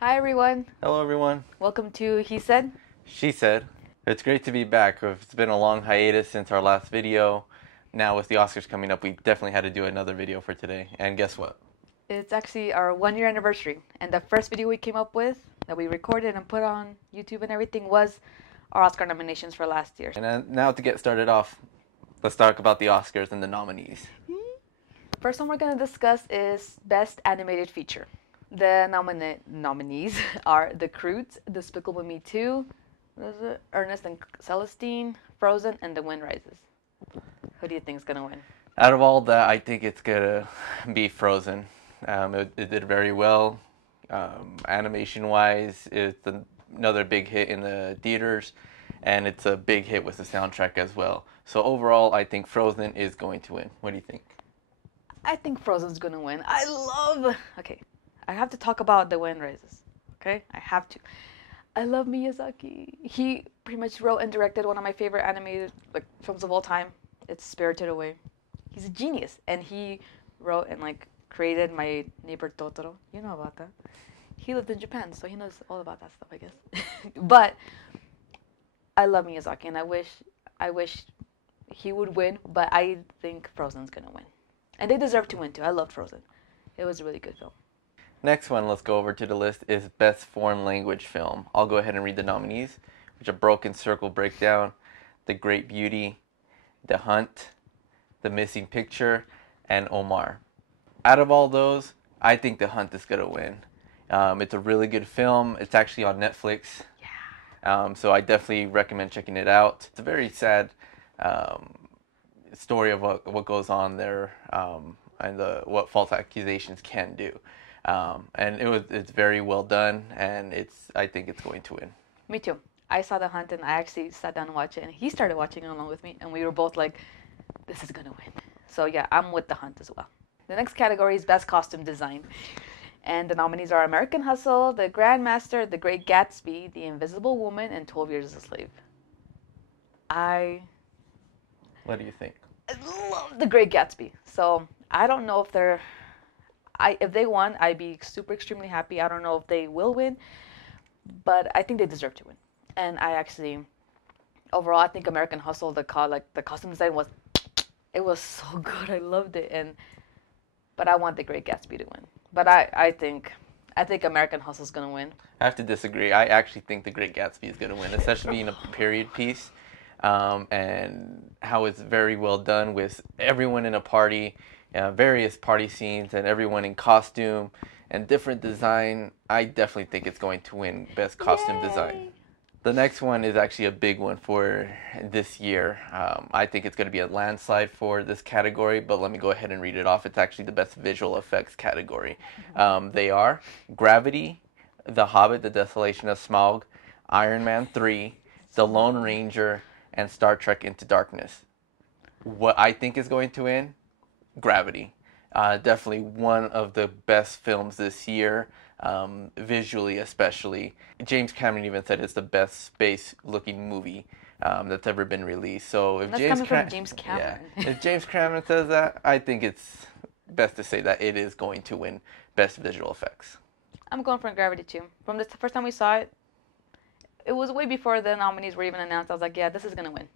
Hi everyone, Hello, everyone. welcome to He Said. She said, it's great to be back. It's been a long hiatus since our last video. Now, with the Oscars coming up, we definitely had to do another video for today. And guess what? It's actually our 1 year anniversary, and the first video we came up with that we recorded and put on YouTube and everything was our Oscar nominations for last year. And now, to get started off, let's talk about the Oscars and the nominees. First one we're going to discuss is Best Animated Feature. The nominees are The Croods, Despicable Me 2, Ernest and Celestine, Frozen, and The Wind Rises. Who do you think is going to win? Out of all that, I think it's going to be Frozen. It did very well. Animation-wise, it's another big hit in the theaters, and it's a big hit with the soundtrack as well. So overall, I think Frozen is going to win. What do you think? I think Frozen's gonna win. Okay, I have to talk about The Wind Rises. Okay, I have to. I love Miyazaki. He pretty much wrote and directed one of my favorite animated films of all time. It's Spirited Away. He's a genius, and he wrote and created My Neighbor Totoro. You know about that. He lived in Japan, so he knows all about that stuff, I guess. But I love Miyazaki, and I wish he would win. But I think Frozen's gonna win. And they deserve to win too. I loved Frozen. It was a really good film. Next one, let's go over to the list, is Best Foreign Language Film. I'll go ahead and read the nominees, which are Broken Circle Breakdown, The Great Beauty, The Hunt, The Missing Picture, and Omar. Out of all those, I think The Hunt is going to win. It's a really good film. It's actually on Netflix. Yeah. So I definitely recommend checking it out. It's a very sad story of what goes on there, and what false accusations can do. And it's very well done, and I think it's going to win. Me too. I saw The Hunt and I actually sat down and watched it, and he started watching it along with me, and we were both like, this is gonna win. So yeah, I'm with The Hunt as well. The next category is Best Costume Design. And the nominees are American Hustle, The Grandmaster, The Great Gatsby, The Invisible Woman, and 12 Years a Slave. What do you think? I love The Great Gatsby. So I don't know if they won, I'd be super extremely happy. I don't know if they will win, but I think they deserve to win. And overall, I think American Hustle, the costume design was so good. I loved it, but I want The Great Gatsby to win. But I think American Hustle's gonna win. I have to disagree. I actually think The Great Gatsby is going to win, especially being a period piece, and how it's very well done with everyone in a party, various party scenes, and everyone in costume and different design. I definitely think it's going to win Best Costume Design. The next one is actually a big one for this year. I think it's going to be a landslide for this category, but let me go ahead and read it off. It's actually the Best Visual Effects category. They are Gravity, The Hobbit, The Desolation of Smaug, Iron Man 3, The Lone Ranger, and Star Trek Into Darkness. What I think is going to win? Gravity. Definitely one of the best films this year, visually especially. James Cameron even said it's the best space-looking movie that's ever been released. So if That's coming from James Cameron. Yeah, if James Cameron says that, I think it's best to say that it is going to win Best Visual Effects. I'm going for Gravity too. From the first time we saw it, it was way before the nominees were even announced. I was like, yeah, this is gonna win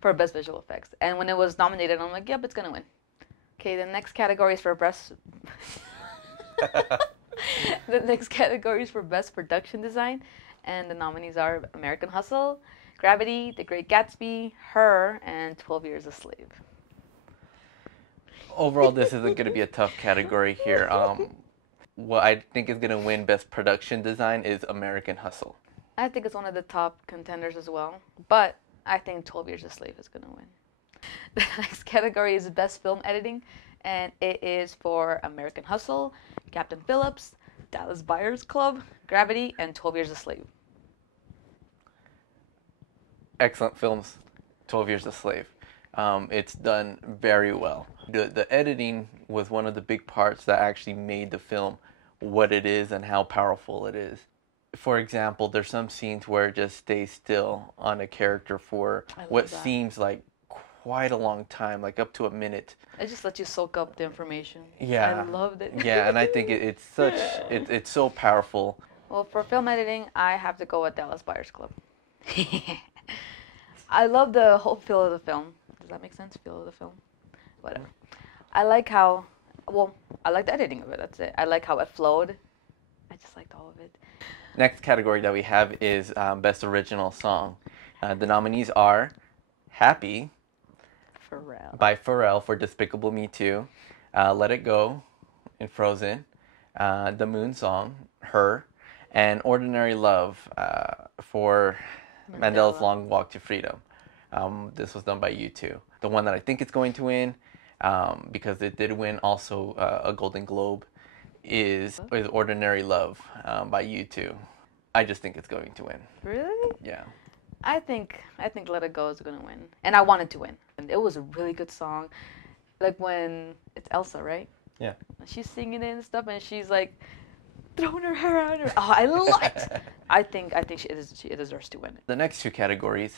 for Best Visual Effects. And when it was nominated, I'm like, yep, it's gonna win. Okay, the next category is for Best. The next category is for Best Production Design, and the nominees are American Hustle, Gravity, The Great Gatsby, Her, and 12 Years a Slave. Overall, this isn't going to be a tough category here. What I think is going to win Best Production Design is American Hustle. I think it's one of the top contenders as well, but I think 12 Years a Slave is going to win. The next category is Best Film Editing, and it is for American Hustle, Captain Phillips, Dallas Buyers Club, Gravity, and 12 Years a Slave. Excellent films, 12 Years a Slave. It's done very well. The editing was one of the big parts that actually made the film what it is and how powerful it is. For example, there's some scenes where it just stays still on a character for what seems like quite a long time, like up to a minute. It just lets you soak up the information. Yeah. I loved it. Yeah, and I think it's so powerful. Well, for film editing, I have to go with Dallas Buyers Club. I love the whole feel of the film. Does that make sense? Feel of the film? Whatever. I like how, well, I like the editing of it. That's it. I like how it flowed. I just liked all of it. Next category that we have is Best Original Song. The nominees are Happy Pharrell. by Pharrell for Despicable Me 2, Let It Go in Frozen, The Moon Song, Her, and Ordinary Love for Mandela's Long Walk to Freedom. This was done by U2. The one that I think is going to win, because it did win also a Golden Globe, is Ordinary Love by U2. I just think it's going to win. Really? Yeah. I think Let It Go is gonna win, and I wanted to win. And it was a really good song, like when it's Elsa, right? Yeah. She's singing it and stuff, and she's like throwing her hair out. Oh, I love it. I think she deserves to win it. The next two categories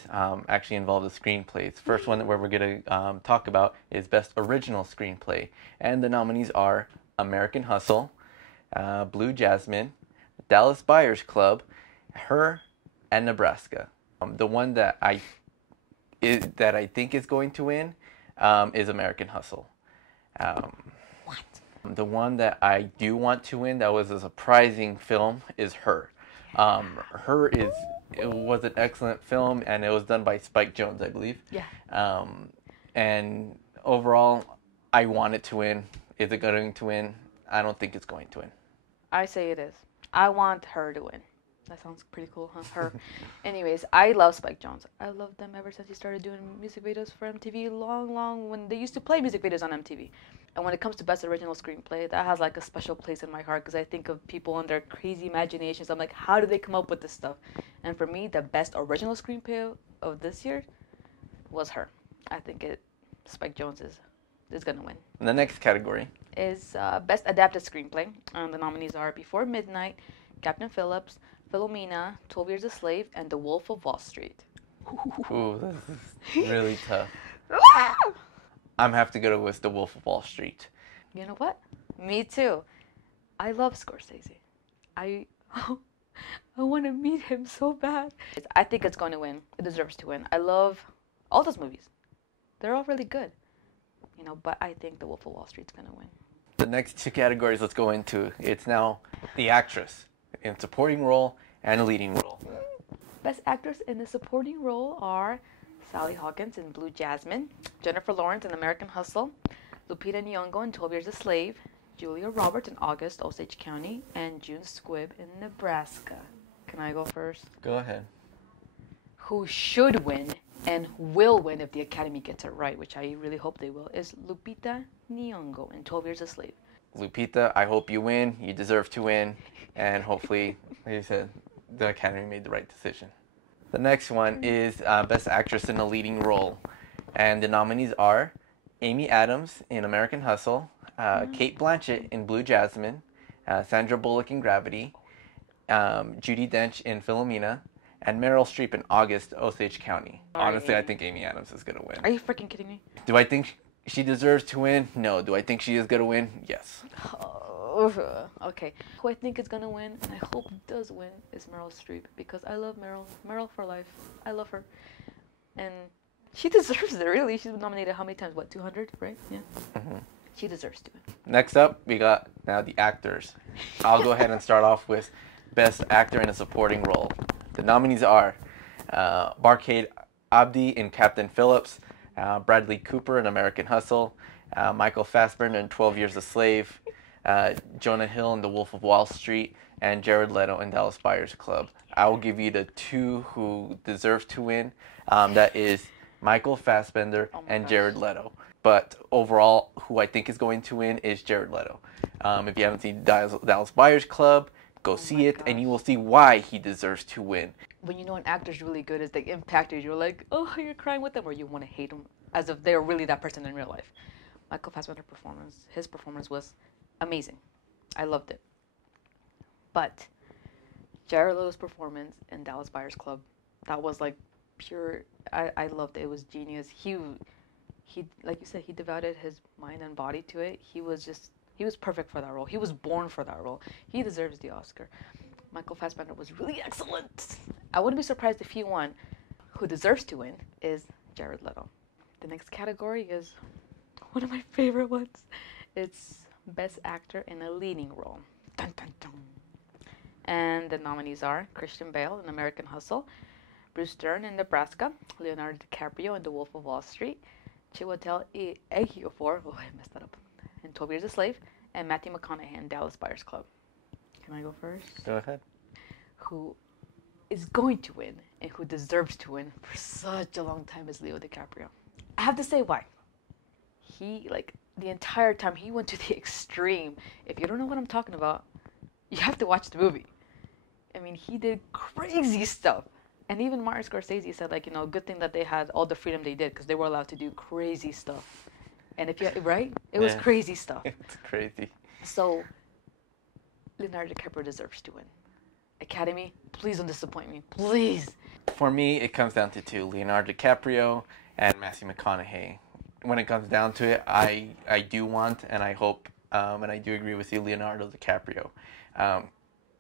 actually involve the screenplays. First one where we're going to talk about is Best Original Screenplay, and the nominees are American Hustle, Blue Jasmine, Dallas Buyers Club, Her, and Nebraska. The one that I think is going to win is American Hustle. What? The one that I do want to win, that was a surprising film, is Her. Her was an excellent film, and it was done by Spike Jonze, I believe. Yeah. And overall, I want it to win. Is it going to win? I don't think it's going to win. I say it is. I want Her to win. That sounds pretty cool, huh? Her. Anyways, I love Spike Jonze. I loved them ever since he started doing music videos for MTV long when they used to play music videos on MTV. And when it comes to Best Original Screenplay, that has like a special place in my heart because I think of people and their crazy imaginations. I'm like, how do they come up with this stuff? And for me, the Best Original Screenplay of this year was Her. I think Spike Jonze is gonna win. And the next category is Best Adapted Screenplay. The nominees are Before Midnight, Captain Phillips, Philomena, 12 Years a Slave, and The Wolf of Wall Street. Ooh, this is really tough. I'm have to go with The Wolf of Wall Street. You know what? Me too. I love Scorsese. I want to meet him so bad. I think it's going to win. It deserves to win. I love all those movies. They're all really good. But I think The Wolf of Wall Street's going to win. The next two categories let's go into. It's now the actress in supporting role and leading role. Best actress in the supporting role are Sally Hawkins in Blue Jasmine, Jennifer Lawrence in American Hustle, Lupita Nyong'o in 12 Years a Slave, Julia Roberts in August, Osage County, and June Squibb in Nebraska. Can I go first? Go ahead. Who should win and will win if the Academy gets it right, which I really hope they will, is Lupita Nyong'o in 12 Years a Slave. Lupita, I hope you win. You deserve to win. And hopefully, like I said, the Academy made the right decision. The next one is Best Actress in a Leading Role. And the nominees are Amy Adams in American Hustle, Cate Blanchett in Blue Jasmine, Sandra Bullock in Gravity, Judi Dench in Philomena, and Meryl Streep in August, Osage County. Honestly, I think Amy Adams is going to win. Are you freaking kidding me? Do I think she deserves to win? No. Do I think she is going to win? Yes. Okay. Who I think is going to win, and I hope does win, is Meryl Streep, because I love Meryl. Meryl for life. I love her. And she deserves it, really. She's been nominated how many times? What, 200, right? Yeah. Mm-hmm. She deserves to win. Next up, we got now the actors. I'll go ahead and start off with Best Actor in a Supporting Role. The nominees are Barcade Abdi in Captain Phillips, Bradley Cooper in American Hustle, Michael Fassbender in 12 Years a Slave, Jonah Hill in The Wolf of Wall Street, and Jared Leto in Dallas Buyers Club. I will give you the two who deserve to win. That is Michael Fassbender and Jared Leto. But overall, who I think is going to win is Jared Leto. If you haven't seen Dallas Buyers Club, go see it, and you will see why he deserves to win. When you know an actor's really good, it's like impacted. You're like, oh, you're crying with them, or you want to hate them as if they're really that person in real life. Michael Fassbender's performance was amazing. I loved it. But Jared Leto's performance in Dallas Buyers Club, that was like pure. I loved it. It was genius. He, like you said, he devoted his mind and body to it. He was perfect for that role. He was born for that role. He deserves the Oscar. Michael Fassbender was really excellent. I wouldn't be surprised if he won. Who deserves to win is Jared Leto. The next category is one of my favorite ones. It's Best Actor in a Leading Role. Dun, dun, dun. And the nominees are Christian Bale in American Hustle, Bruce Dern in Nebraska, Leonardo DiCaprio in The Wolf of Wall Street, Chiwetel Ejiofor, I messed that up, in 12 Years a Slave, and Matthew McConaughey in Dallas Buyers Club. Can I go first? Go ahead. Who is going to win and who deserves to win for such a long time is Leo DiCaprio. I have to say why. He, like, the entire time, he went to the extreme. If you don't know what I'm talking about, you have to watch the movie. I mean, he did crazy stuff. And even Martin Scorsese said, like, good thing that they had all the freedom they did because they were allowed to do crazy stuff. And if you, right? It was crazy stuff. It's crazy. So, Leonardo DiCaprio deserves to win. Academy, please don't disappoint me. Please. For me, it comes down to two, Leonardo DiCaprio and Matthew McConaughey. When it comes down to it, I do want, and I hope, and I do agree with you, Leonardo DiCaprio.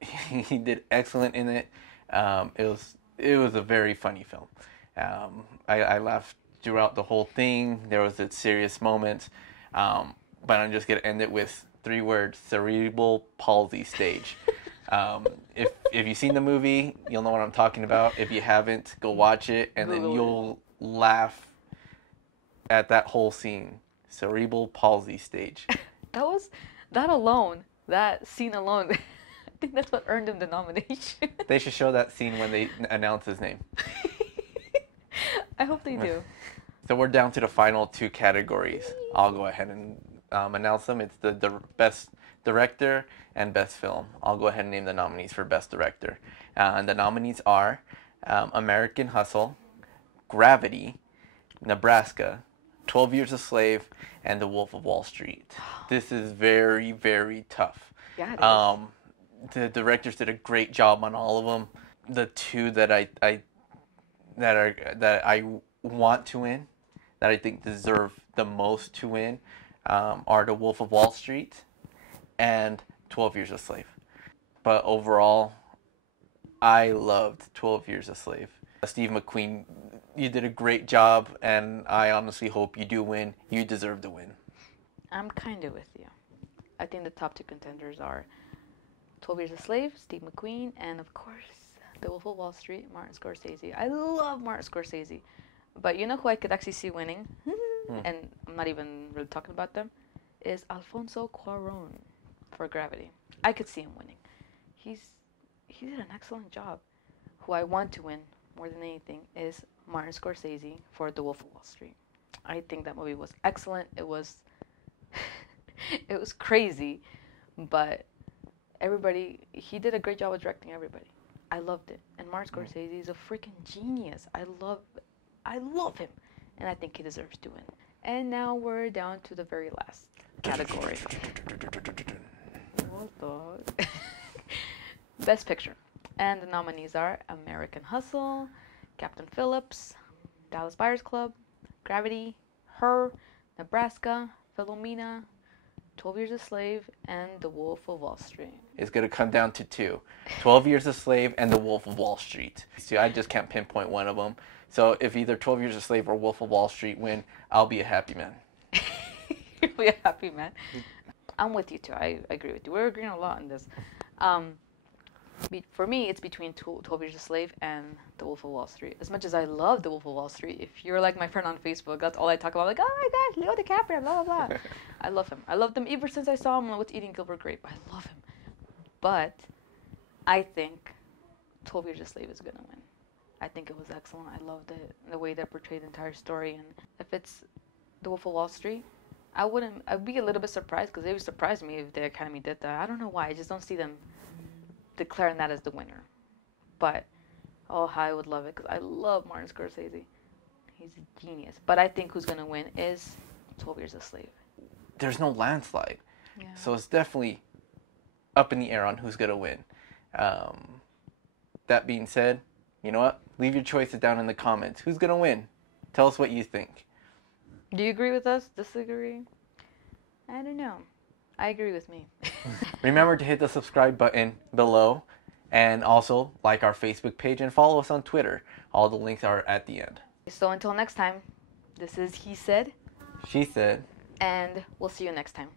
He did excellent in it. It was a very funny film. I laughed throughout the whole thing. There was a serious moment, but I'm just gonna end it with 3 words: cerebral palsy stage. If you've seen the movie, you'll know what I'm talking about. If you haven't, go watch it, and then you'll laugh at that whole scene. Cerebral palsy stage. That scene alone, I think that's what earned him the nomination. They should show that scene when they announce his name. I hope they do. So we're down to the final 2 categories. I'll go ahead and announce them. It's the best director and best film. I'll go ahead and name the nominees for best director. And the nominees are American Hustle, Gravity, Nebraska, 12 Years a Slave, and The Wolf of Wall Street. This is very, very tough. Yeah, it is. The directors did a great job on all of them. The 2 that I want to win, that I think deserve the most to win, are The Wolf of Wall Street and 12 Years a Slave. But overall, I loved 12 Years a Slave. Steve McQueen, you did a great job, and I honestly hope you do win. You deserve to win. I'm kind of with you. I think the top 2 contenders are 12 Years a Slave, Steve McQueen, and of course, The Wolf of Wall Street, Martin Scorsese. I love Martin Scorsese. But you know who I could actually see winning? And I'm not even really talking about them, is Alfonso Cuarón for Gravity. I could see him winning. He did an excellent job. Who I want to win more than anything is Martin Scorsese for The Wolf of Wall Street. I think that movie was excellent. It was it was crazy, but he did a great job of directing everybody. I loved it. And Martin Scorsese is a freaking genius. I love him. And I think he deserves to win. And now we're down to the very last category. What the? Best Picture. And the nominees are American Hustle, Captain Phillips, Dallas Buyers Club, Gravity, Her, Nebraska, Philomena, 12 Years a Slave, and The Wolf of Wall Street. It's going to come down to 2. 12 Years a Slave and The Wolf of Wall Street. See, I just can't pinpoint one of them. So if either 12 Years a Slave or Wolf of Wall Street win, I'll be a happy man. You'll be a happy man. I'm with you too. I agree with you. We're agreeing a lot on this. For me, it's between 12 Years a Slave and The Wolf of Wall Street. As much as I love The Wolf of Wall Street, if you're like my friend on Facebook, that's all I talk about. Like, oh my gosh, Leo DiCaprio, blah, blah, blah. I love him. I loved him ever since I saw him with Eating Gilbert Grape. I love him. But I think 12 Years a Slave is going to win. I think it was excellent. I loved it, the way they portrayed the entire story. And if it's The Wolf of Wall Street, I'd be a little bit surprised because it would surprise me if the Academy did that. I don't know why. I just don't see them declaring that as the winner. But, oh, how I would love it because I love Martin Scorsese. He's a genius. But I think who's going to win is 12 Years a Slave. There's no landslide. Yeah. So it's definitely up in the air on who's going to win. That being said, you know what? Leave your choices down in the comments. Who's going to win? Tell us what you think. Do you agree with us? Disagree? I don't know. I agree with me. Remember to hit the subscribe button below, and also like our Facebook page and follow us on Twitter. All the links are at the end. So until next time, this is He Said, She said. and we'll see you next time.